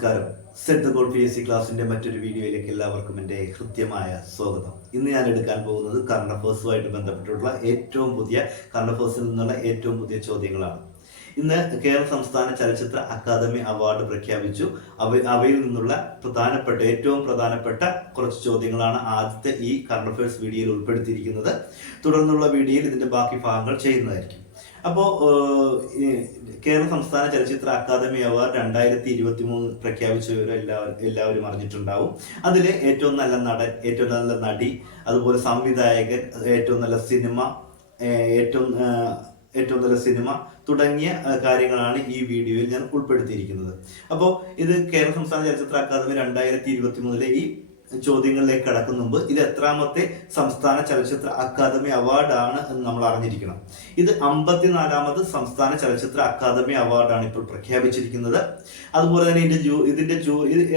നമസ്കാരം. Set the goal PSC ക്ലാസിന്റെ മറ്റൊരു വീഡിയോയിലേക്ക് എല്ലാവർക്കും എൻ്റെ ഹൃദ്യമായ സ്വാഗതം. ഇന്ന് ഞാൻ എടുക്കാൻ പോകുന്നത് കറണ്ട് അഫേഴ്സുമായിട്ട് ബന്ധപ്പെട്ടുള്ള ഏറ്റവും പുതിയ കറണ്ട് അഫേഴ്സിൽ നിന്നുള്ള ഏറ്റവും പുതിയ ചോദ്യങ്ങളാണ്. ഇന്ന് കേരള സംസ്ഥാന ചലച്ചിത്ര അക്കാദമി അവാർഡ് പ്രഖ്യാപിച്ചു. അവയിൽ നിന്നുള്ള ഏറ്റവും പ്രധാനപ്പെട്ട കുറച്ച് ചോദ്യങ്ങളാണ് ആദ്യത്തെ ഈ കറണ്ട് അഫേഴ്സ് വീഡിയോയിൽ ഉൾപ്പെടുത്തിയിരിക്കുന്നത്. തുടർന്നുള്ള വീഡിയോയിൽ ഇതിന്റെ ബാക്കി ഭാഗങ്ങൾ ചെയ്യുന്നതായിരിക്കും. അപ്പോൾ കേരള സംസ്ഥാന ചലച്ചിത്ര അക്കാദമി അവാർഡ് 2023 പ്രഖ്യാപിച്ച വിവരം എല്ലാവരും അറിഞ്ഞിട്ടുണ്ടാവും. അതിൽ ഏറ്റവും നല്ല നടൻ, ഏറ്റവും നല്ല നടി, അതുപോലെ സംവിധായകൻ, ഏറ്റവും നല്ല സിനിമ തുടങ്ങിയ കാര്യങ്ങളാണ് ഈ വീഡിയോയിൽ ഞാൻ ഉൾപ്പെടുത്തിയിരിക്കുന്നത്. അപ്പോൾ ഇത് കേരള സംസ്ഥാന ചലച്ചിത്ര അക്കാദമി 2023 ഈ ചോദ്യങ്ങളിലേക്ക് കടക്കുന്ന മുമ്പ് ഇത് എത്രാമത്തെ സംസ്ഥാന ചലച്ചിത്ര അക്കാദമി അവാർഡാണ് എന്ന് നമ്മൾ അറിഞ്ഞിരിക്കണം. ഇത് 54ാമത് സംസ്ഥാന ചലച്ചിത്ര അക്കാദമി അവാർഡാണ് ഇപ്പോൾ പ്രഖ്യാപിച്ചിരിക്കുന്നത്. അതുപോലെ തന്നെ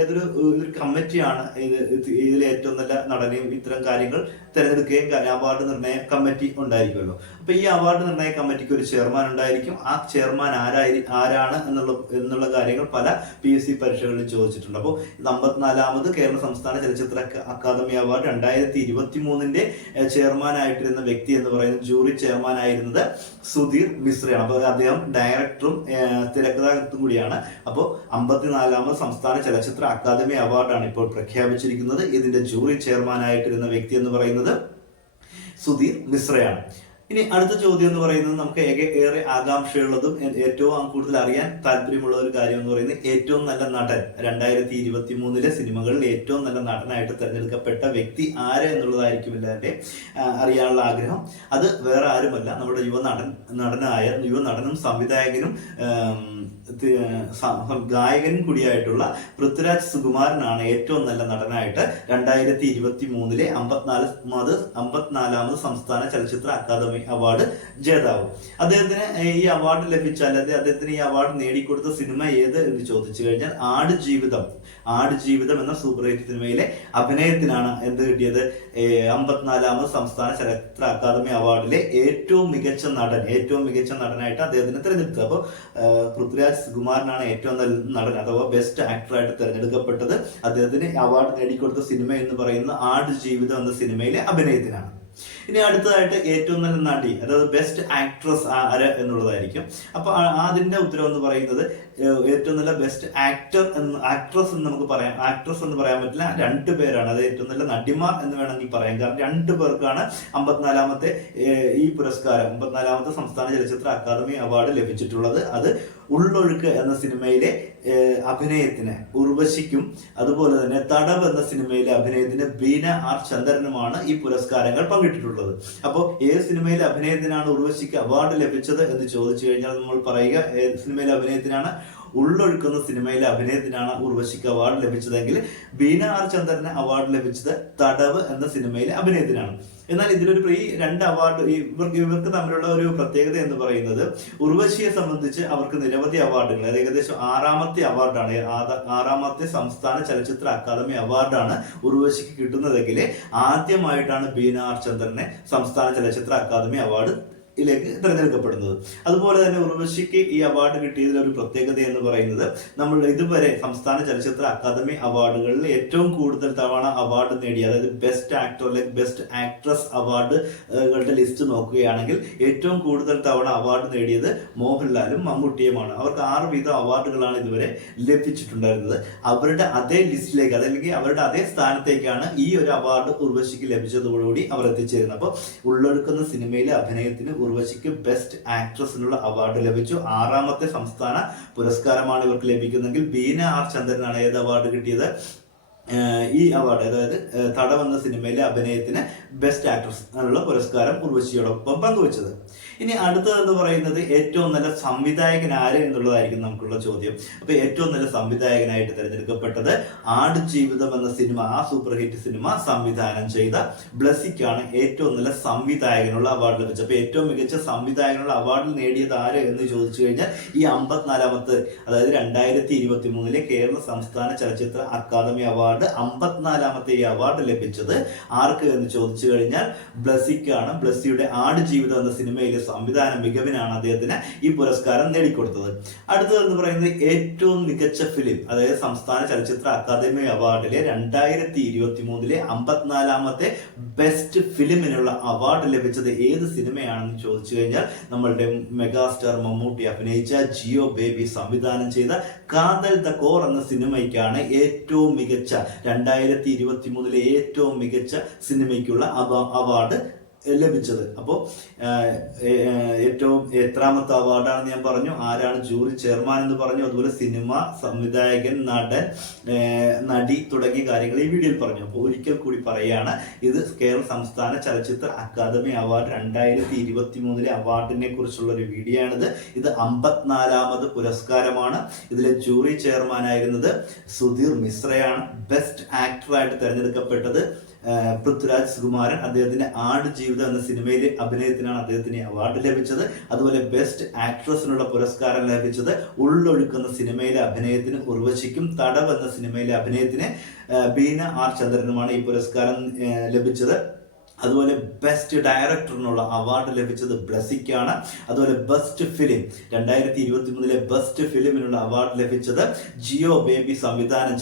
ഏതൊരു കമ്മിറ്റിയാണ് ഇതിലെ ഏറ്റവും നല്ല നടനെയും ഇത്തരം കാര്യങ്ങൾ തിരഞ്ഞെടുക്കുകയും അവാർഡ് നിർണയ കമ്മിറ്റി ഉണ്ടായിരിക്കുമല്ലോ. അപ്പൊ ഈ അവാർഡ് നിർണയ കമ്മിറ്റിക്ക് ഒരു ചെയർമാൻ ഉണ്ടായിരിക്കും. ആ ചെയർമാൻ ആരാണ് എന്നുള്ള കാര്യങ്ങൾ പല PSC പരീക്ഷകളിലും ചോദിച്ചിട്ടുണ്ട്. അപ്പോൾ 54ാമത് കേരള സംസ്ഥാന ചലച്ചിത്ര അക്കാദമി അവാർഡ് 2023 ചെയർമാൻ ആയിട്ടിരുന്ന വ്യക്തി എന്ന് പറയുന്നത് ജൂറി ചെയർമാൻ ആയിരുന്നത് സുധീർ മിശ്രയാണ്. അപ്പോൾ അദ്ദേഹം ഡയറക്ടറും തിരക്കഥാകൃത്തും കൂടിയാണ്. അപ്പോൾ 54ാമത് സംസ്ഥാന ചലച്ചിത്ര അക്കാദമി അവാർഡാണ് ഇപ്പോൾ പ്രഖ്യാപിച്ചിരിക്കുന്നത്. ഇതിന്റെ ജൂറി ചെയർമാൻ ആയിട്ടിരുന്ന വ്യക്തി എന്ന് പറയുന്നത് സുധീർ മിശ്രയാണ്. ഇനി അടുത്ത ചോദ്യം എന്ന് പറയുന്നത് നമുക്ക് ഏറെ ആകാംക്ഷയുള്ളതും ഏറ്റവും കൂടുതൽ അറിയാൻ താല്പര്യമുള്ള ഒരു കാര്യം എന്ന് പറയുന്നത് ഏറ്റവും നല്ല നടൻ 2023 സിനിമകളിൽ ഏറ്റവും നല്ല നടനായിട്ട് തിരഞ്ഞെടുക്കപ്പെട്ട വ്യക്തി ആര് എന്നുള്ളതായിരിക്കും എല്ലാവരുടെയും അറിയാനുള്ള ആഗ്രഹം. അത് വേറെ ആരുമല്ല, നമ്മുടെ യുവനടനും സംവിധായകനും ഗായകനും കൂടിയായിട്ടുള്ള പൃഥ്വിരാജ് സുകുമാരനാണ് ഏറ്റവും നല്ല നടനായിട്ട് 2023 54ാമത് സംസ്ഥാന ചലച്ചിത്ര അക്കാദമി അവാർഡ് ജേതാവ്. അദ്ദേഹത്തിന് ഈ അവാർഡ് ലഭിച്ചാൽ അദ്ദേഹത്തിന് ഈ അവാർഡ് നേടിക്കൊടുത്ത സിനിമ ഏത് എന്ന് ചോദിച്ചു കഴിഞ്ഞാൽ ആടുജീവിതം എന്ന സൂപ്പർ ഹിറ്റ് സിനിമയിലെ അഭിനയത്തിനാണ് എന്ത് കിട്ടിയത്? 54ാമത് സംസ്ഥാന ചലച്ചിത്ര അക്കാദമി അവാർഡിലെ ഏറ്റവും മികച്ച നടനായിട്ട് അദ്ദേഹത്തിന് തിരഞ്ഞെടുത്തത്. അപ്പോൾ പൃഥ്വിരാജ് സുകുമാരനാണ് ഏറ്റവും നല്ല നടൻ അഥവാ ബെസ്റ്റ് ആക്ടറായിട്ട് തിരഞ്ഞെടുക്കപ്പെട്ടത്. അദ്ദേഹത്തിന് അവാർഡ് നേടിക്കൊടുത്ത സിനിമ എന്ന് പറയുന്നത് ആടുജീവിതം എന്ന സിനിമയിലെ അഭിനയത്തിനാണ്. ഇനി അടുത്തതായിട്ട് ഏറ്റവും നല്ല നടി അതായത് ബെസ്റ്റ് ആക്ട്രസ് ആര് എന്നുള്ളതായിരിക്കും. അപ്പൊ അതിന്റെ ഉത്തരം എന്ന് പറയുന്നത് ഏറ്റവും നല്ല ബെസ്റ്റ് ആക്ട്രസ് എന്ന് നമുക്ക് പറയാം. ആക്ട്രസ് എന്ന് പറയാൻ പറ്റില്ല, 2 പേരാണ്. അത് ഏറ്റവും നല്ല നടിമാർ എന്ന് വേണമെങ്കിൽ പറയാം. കാരണം 2 പേർക്കാണ് 54ാമത്തെ ഈ പുരസ്കാരം 54ാമത്തെ സംസ്ഥാന ചലച്ചിത്ര അക്കാദമി അവാർഡ് ലഭിച്ചിട്ടുള്ളത്. അത് ഉള്ളൊഴുക്ക് എന്ന സിനിമയിലെ അഭിനയത്തിന് ഉർവശിക്കും, അതുപോലെ തന്നെ തടവ് എന്ന സിനിമയിലെ അഭിനയത്തിന് ബീന ആർ ചന്ദ്രനുമാണ് ഈ പുരസ്കാരങ്ങൾ പങ്കിട്ടിട്ടുള്ളത്. അപ്പോൾ ഏത് സിനിമയിലെ അഭിനയത്തിനാണ് ഉർവശിക്ക് അവാർഡ് ലഭിച്ചത് എന്ന് ചോദിച്ചു കഴിഞ്ഞാൽ നമ്മൾ പറയുക ഏത് സിനിമയിലെ അഭിനയത്തിനാണ്? ഉള്ളൊഴുക്കുന്ന സിനിമയിലെ അഭിനയത്തിനാണ് ഉർവശിക്ക് അവാർഡ് ലഭിച്ചതെങ്കിൽ ബീന ആർ ചന്ദ്രന് അവാർഡ് ലഭിച്ചത് തടവ് എന്ന സിനിമയിലെ അഭിനയത്തിനാണ്. എന്നാൽ ഇതിലൊരു ഈ 2 അവാർഡ് ഇവർക്ക് തമ്മിലുള്ള ഒരു പ്രത്യേകത എന്ന് പറയുന്നത് ഉർവശിയെ സംബന്ധിച്ച് അവർക്ക് നിരവധി അവാർഡുകൾ, അത് ഏകദേശം 6ാമത്തെ അവാർഡാണ്, 6ാമത്തെ സംസ്ഥാന ചലച്ചിത്ര അക്കാദമി അവാർഡാണ് ഉർവശിക്ക് കിട്ടുന്നതെങ്കിൽ ആദ്യമായിട്ടാണ് ബീന ആർ ചന്ദ്രനെ സംസ്ഥാന ചലച്ചിത്ര അക്കാദമി അവാർഡ് തിരഞ്ഞെടുക്കപ്പെടുന്നത്. അതുപോലെ തന്നെ ഉർവശിക്ക് ഈ അവാർഡ് കിട്ടിയതിൽ ഒരു പ്രത്യേകത എന്ന് പറയുന്നത് നമ്മൾ ഇതുവരെ സംസ്ഥാന ചലച്ചിത്ര അക്കാദമി അവാർഡുകളിൽ ഏറ്റവും കൂടുതൽ തവണ അവാർഡ് നേടിയ, അതായത് ബെസ്റ്റ് ആക്ടർ അല്ലെങ്കിൽ ബെസ്റ്റ് ആക്ട്രസ് അവാർഡുകളുടെ ലിസ്റ്റ് നോക്കുകയാണെങ്കിൽ ഏറ്റവും കൂടുതൽ തവണ അവാർഡ് നേടിയത് മോഹൻലാലും മമ്മൂട്ടിയുമാണ്. അവർക്ക് 6 വീതം അവാർഡുകളാണ് ഇതുവരെ ലഭിച്ചിട്ടുണ്ടായിരുന്നത്. അവരുടെ അതേ ലിസ്റ്റിലേക്ക് അല്ലെങ്കിൽ അവരുടെ അതേ സ്ഥാനത്തേക്കാണ് ഈ ഒരു അവാർഡ് ഉർവശിക്ക് ലഭിച്ചതോടുകൂടി അവർ എത്തിച്ചേരുന്നത്. അപ്പോൾ ഉള്ളൊഴുക്കുന്ന സിനിമയിലെ അഭിനയത്തിന് ഉർവശിക്ക് ബെസ്റ്റ് ആക്ട്രസിനുള്ള അവാർഡ് ലഭിച്ചു. 6ാമത്തെ സംസ്ഥാന പുരസ്കാരമാണ് ഇവർക്ക് ലഭിക്കുന്നതെങ്കിൽ ബീന ആർ ചന്ദ്രനാണ് ഏത് അവാർഡ് കിട്ടിയത്? ഈ അവാർഡ്, അതായത് തടവ് എന്ന സിനിമയിലെ അഭിനയത്തിന് ബെസ്റ്റ് ആക്ട്രസ് എന്നുള്ള പുരസ്കാരം ഉർവശിയോടൊപ്പം പങ്കുവച്ചത്. ഇനി അടുത്തതെന്ന് പറയുന്നത് ഏറ്റവും നല്ല സംവിധായകൻ ആര് എന്നുള്ളതായിരിക്കും നമുക്കുള്ള ചോദ്യം. അപ്പൊ ഏറ്റവും നല്ല സംവിധായകനായിട്ട് തിരഞ്ഞെടുക്കപ്പെട്ടത് ആടുജീവിതം എന്ന സിനിമ, ആ സൂപ്പർ ഹിറ്റ് സിനിമ സംവിധാനം ചെയ്ത ബ്ലസ്സിക്കാണ് ഏറ്റവും നല്ല സംവിധായകനുള്ള അവാർഡ് ലഭിച്ചത്. അപ്പൊ ഏറ്റവും മികച്ച സംവിധായകനുള്ള അവാർഡ് നേടിയത് ആര് എന്ന് ചോദിച്ചു കഴിഞ്ഞാൽ ഈ 54ാമത്തെ, അതായത് 2023 കേരള സംസ്ഥാന ചലച്ചിത്ര അക്കാദമി അവാർഡ് 54ാമത്തെ ഈ അവാർഡ് ലഭിച്ചത് ആർക്ക് എന്ന് ചോദിച്ചു കഴിഞ്ഞാൽ ബ്ലസ്സിക്കാണ്. ബ്ലസ്സിയുടെ ആടുജീവിതം എന്ന സിനിമയിലെ സംവിധാന മികവിനാണ് അദ്ദേഹത്തിന് ഈ പുരസ്കാരം നേടിക്കൊടുത്തത്. അടുത്തത് എന്ന് പറയുന്നത് ഏറ്റവും മികച്ച ഫിലിം, അതായത് സംസ്ഥാന ചലച്ചിത്ര അക്കാദമി അവാർഡിലെ 2023 54ാമത്തെ ബെസ്റ്റ് ഫിലിമിനുള്ള അവാർഡ് ലഭിച്ചത് ഏത് സിനിമയാണെന്ന് ചോദിച്ചു കഴിഞ്ഞാൽ നമ്മളുടെ മെഗാസ്റ്റാർ മമ്മൂട്ടി അഭിനയിച്ച ജിയോ ബേബി സംവിധാനം ചെയ്ത കാതൽ ദ കോർ എന്ന സിനിമയ്ക്കാണ് ഏറ്റവും മികച്ച 2023 ഏറ്റവും മികച്ച സിനിമയ്ക്കുള്ള അവാർഡ് ലഭിച്ചത്. അപ്പോൾ ഏറ്റവും എത്രാമത്തെ അവാർഡാണെന്ന് ഞാൻ പറഞ്ഞു, ആരാണ് ജൂറി ചെയർമാൻ എന്ന് പറഞ്ഞു, അതുപോലെ സിനിമ, സംവിധായകൻ, നടൻ, നടി തുടങ്ങിയ കാര്യങ്ങൾ ഈ വീഡിയോയിൽ പറഞ്ഞു. അപ്പോൾ ഒരിക്കൽ കൂടി പറയുകയാണ്, ഇത് കേരള സംസ്ഥാന ചലച്ചിത്ര അക്കാദമി അവാർഡ് 2023 അവാർഡിനെ കുറിച്ചുള്ള ഒരു വീഡിയോ ആണിത്. ഇത് 54ാമത് പുരസ്കാരമാണ്. ഇതിലെ ജൂറി ചെയർമാൻ ആയിരുന്നത് സുധീർ മിശ്രയാണ്. ബെസ്റ്റ് ആക്ടറായിട്ട് തിരഞ്ഞെടുക്കപ്പെട്ടത് പൃഥ്വിരാജ് സുകുമാരൻ. അദ്ദേഹത്തിന്റെ ആടുജീവിതം എന്ന സിനിമയിലെ അഭിനയത്തിനാണ് അദ്ദേഹത്തിന് അവാർഡ് ലഭിച്ചത്. അതുപോലെ ബെസ്റ്റ് ആക്ട്രസിനുള്ള പുരസ്കാരം ലഭിച്ചത് ഉള്ളൊഴുക്കുന്ന സിനിമയിലെ അഭിനയത്തിന് ഉർവശിക്കും, തടവ് എന്ന സിനിമയിലെ അഭിനയത്തിന് ബീന ആർ ചന്ദ്രനുമാണ് ഈ പുരസ്കാരം ലഭിച്ചത്. അതുപോലെ ബെസ്റ്റ് ഡയറക്ടറിനുള്ള അവാർഡ് ലഭിച്ചത് ബ്ലസിക്കാണ്. അതുപോലെ ബെസ്റ്റ് ഫിലിം 2023 ബെസ്റ്റ് ഫിലിമിനുള്ള അവാർഡ് ലഭിച്ചത് ജിയോ ബേബി സംവിധാനം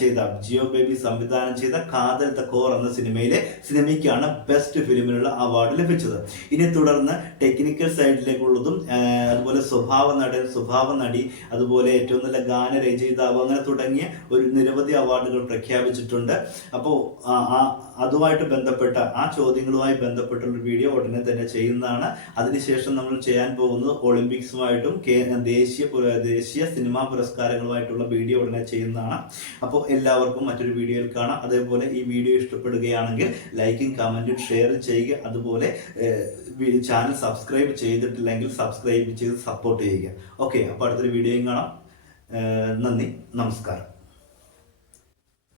ചെയ്ത കാതൽ ദ കോർ എന്ന സിനിമയ്ക്കാണ് ബെസ്റ്റ് ഫിലിമിനുള്ള അവാർഡ് ലഭിച്ചത്. ഇനി തുടർന്ന് ടെക്നിക്കൽ സൈഡിലേക്കുള്ളതും അതുപോലെ സ്വഭാവ നടി, അതുപോലെ ഏറ്റവും നല്ല ഗാനരചയിതാവ്, അങ്ങനെ തുടങ്ങിയ ഒരു നിരവധി അവാർഡുകൾ പ്രഖ്യാപിച്ചിട്ടുണ്ട്. അപ്പോൾ അതുമായിട്ട് ബന്ധപ്പെട്ട ആ ചോദ്യങ്ങളുമായി ബന്ധപ്പെട്ടുള്ള വീഡിയോ ഉടനെ തന്നെ ചെയ്യുന്നതാണ്. അതിനുശേഷം നമ്മൾ ചെയ്യാൻ പോകുന്നത് ഒളിമ്പിക്സുമായിട്ടും ദേശീയ സിനിമാ പുരസ്കാരങ്ങളുമായിട്ടുള്ള വീഡിയോ ഉടനെ ചെയ്യുന്നതാണ്. അപ്പോൾ എല്ലാവർക്കും മറ്റൊരു വീഡിയോയിൽ കാണാം. അതേപോലെ ഈ വീഡിയോ ഇഷ്ടപ്പെടുകയാണെങ്കിൽ ലൈക്കും കമന്റും ഷെയർ ചെയ്യുക. അതുപോലെ ചാനൽ സബ്സ്ക്രൈബ് ചെയ്തിട്ടില്ലെങ്കിൽ സബ്സ്ക്രൈബ് ചെയ്ത് സപ്പോർട്ട് ചെയ്യുക. ഓക്കെ, അപ്പോൾ അടുത്തൊരു വീഡിയോയും കാണാം. നന്ദി, നമസ്കാരം.